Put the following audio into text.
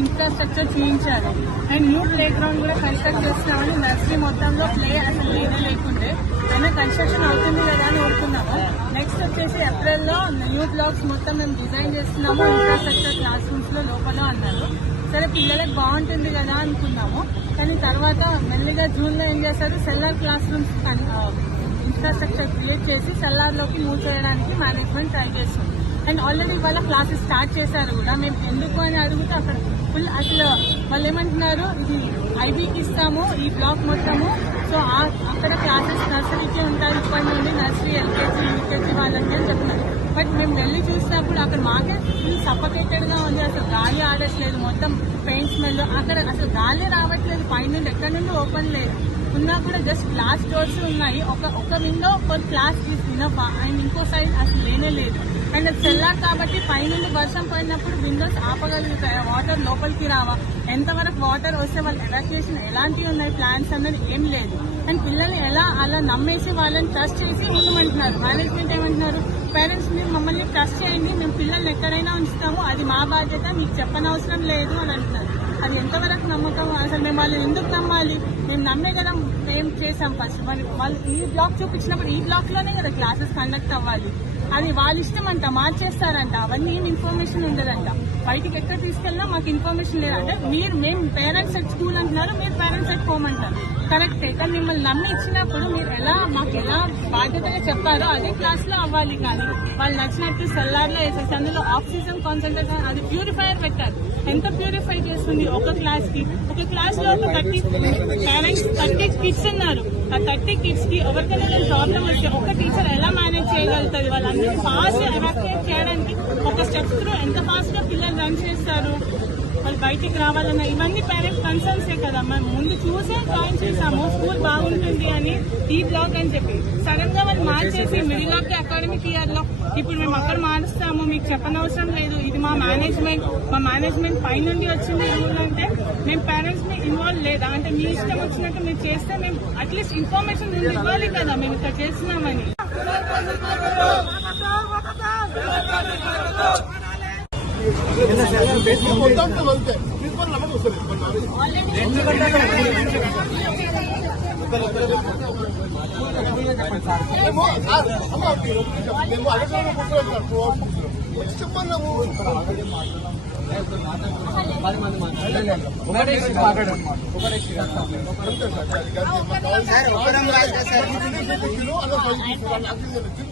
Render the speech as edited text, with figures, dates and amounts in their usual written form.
Infrastructure చూపించారు. And new play ground కూడా construct చేస్తున్నామని నర్సరీ మొత్తంలో ప్లే అసలు లేకుండే అయినా కన్స్ట్రక్షన్ అవుతుంది కదా అని ఊరుకున్నాము. నెక్స్ట్ వచ్చేసి ఏప్రిల్లో న్యూ బ్లాక్స్ మొత్తం మేము డిజైన్ చేస్తున్నాము ఇన్ఫ్రాస్ట్రక్చర్ క్లాస్ రూమ్స్ లో లోపల అన్నారు. సరే పిల్లలకు బాగుంటుంది కదా అనుకున్నాము. కానీ తర్వాత మెల్లిగా జూన్ లో ఏం చేశారు, cellar class rooms infrastructure create చేసి సెల్లార్లోకి మూవ్ చేయడానికి మేనేజ్మెంట్ ట్రై చేస్తుంది. అండ్ ఆల్రెడీ వాళ్ళ క్లాసెస్ స్టార్ట్ చేశారు కూడా. మేము ఎందుకు అని అడిగితే అక్కడ ఫుల్ అసలు వాళ్ళు ఏమంటున్నారు, ఇది ఐబీకి ఇస్తాము ఈ బ్లాక్ మొత్తము, సో అక్కడ క్లాసెస్ నర్సరీకి ఉంటాయి ఇప్పటి నుండి, నర్సరీ ఎల్కేజీ యూకేజీ వాళ్ళకి అని చెప్తున్నారు. బట్ మేము వెళ్ళి చూసినప్పుడు అక్కడ మాకే ఫుల్ సఫకేటెడ్ గా ఉంది. అసలు గాలి ఆడట్లేదు, మొత్తం పెయింట్ స్మెల్, అక్కడ అసలు గాలి రావట్లేదు, పైనుండి ఎక్కడి నుండి ఓపెన్ లేదు. ఉన్నా కూడా జస్ట్ గ్లాస్ డోర్స్ ఉన్నాయి. ఒక విండో ఒక క్లాస్ ఇనఫ్. అండ్ ఇంకో సైడ్ అసలు లేనే లేదు. అండ్ అది సెల్లార్ కాబట్టి పైనుండి వర్షం పడినప్పుడు విండోస్ ఆపగలుగుతాయి, వాటర్ లోపలికి రావా, ఎంతవరకు వాటర్ వస్తే వాళ్ళు ఎవాక్యుయేషన్ ఎలాంటివి ఉన్నాయి ప్లాన్స్ అన్నది ఏం లేదు. అండ్ పిల్లల్ని ఎలా అలా నమ్మేసి వాళ్ళని ట్రస్ట్ చేసి ఉండమంటున్నారు. మేనేజ్మెంట్ ఏమంటున్నారు, పేరెంట్స్ మీరు మమ్మల్ని ట్రస్ట్ చేయండి, మేము పిల్లల్ని ఎక్కడైనా ఉంచుతాము, అది మా బాధ్యత, మీకు చెప్పనవసరం లేదు అని అంటున్నారు. అది ఎంతవరకు నమ్మకం? అసలు మేము వాళ్ళని ఎందుకు నమ్మాలి? మేము నమ్మే కదా మేము చేసాం ఫస్ట్. మరి వాళ్ళు ఈ బ్లాక్ చూపించినప్పుడు ఈ బ్లాక్ లోనే కదా క్లాసెస్ కండక్ట్ అవ్వాలి. అది వాళ్ళ ఇష్టం అంట, మార్చేస్తారంట, అవన్నీ ఏం ఇన్ఫర్మేషన్ ఉండదంట. బయటికి ఎక్కడ తీసుకెళ్ళినా మాకు ఇన్ఫర్మేషన్ లేదంటే మేము పేరెంట్స్ ఎట్ స్కూల్ అంటున్నారు, మీరు పేరెంట్స్ ఎట్ హోమ్ అంటారు. కరెక్టే, కానీ మిమ్మల్ని నమ్మి ఇచ్చినప్పుడు మీరు మాకు ఎలా బాధ్యతగా చెప్పారో అదే క్లాస్ లో అవ్వాలి. కానీ వాళ్ళు నచ్చినట్టు సెల్లార్ లో వేసేసి అందులో ఆక్సిజన్ కాన్సన్ట్రేషన్, అది ప్యూరిఫైయర్ పెట్టారు. ఎంత ప్యూరిఫై చేస్తుంది ఒక క్లాస్ కి? ఒక క్లాస్ లో ఒక 30 కిడ్స్ ఉన్నారు. ఆ 30 కిడ్స్ కి ఎవరికైనా ప్రాబ్లం వస్తే ఒక టీచర్ ఎలా మేనేజ్ చేయగలుగుతుంది? వాళ్ళందరినీ ఫాస్ట్ ఎవాక్యుయేట్ చేయడానికి ఒక స్టెప్ త్రూ ఎంత ఫాస్ట్ గా పిల్లలు రన్ చేస్తారు? వాళ్ళు బయటికి రావాలన్నా ఇవన్నీ పేరెంట్స్ కన్సర్న్సే కదా. మనం ముందు చూసే జాయిన్ చేసాము స్కూల్ బాగుంటుంది అని ఈ బ్లాక్ అని చెప్పి, సడన్ గా వాళ్ళు మార్చేసి middle of the academic year లో ఇప్పుడు మేము అక్కడ మారుస్తాము, మీకు చెప్పనవసరం లేదు, ఇది మా మేనేజ్మెంట్ పై నుండి వచ్చింది రూల్ అంటే మేము పేరెంట్స్ ని ఇన్వాల్వ్ లేదా? అంటే మీ ఇష్టం వచ్చినట్టు మీరు చేస్తే మేము అట్లీస్ట్ ఇన్ఫర్మేషన్ ఇవ్వాలి కదా మేము ఇక్కడ చేస్తున్నామని. ఒకటే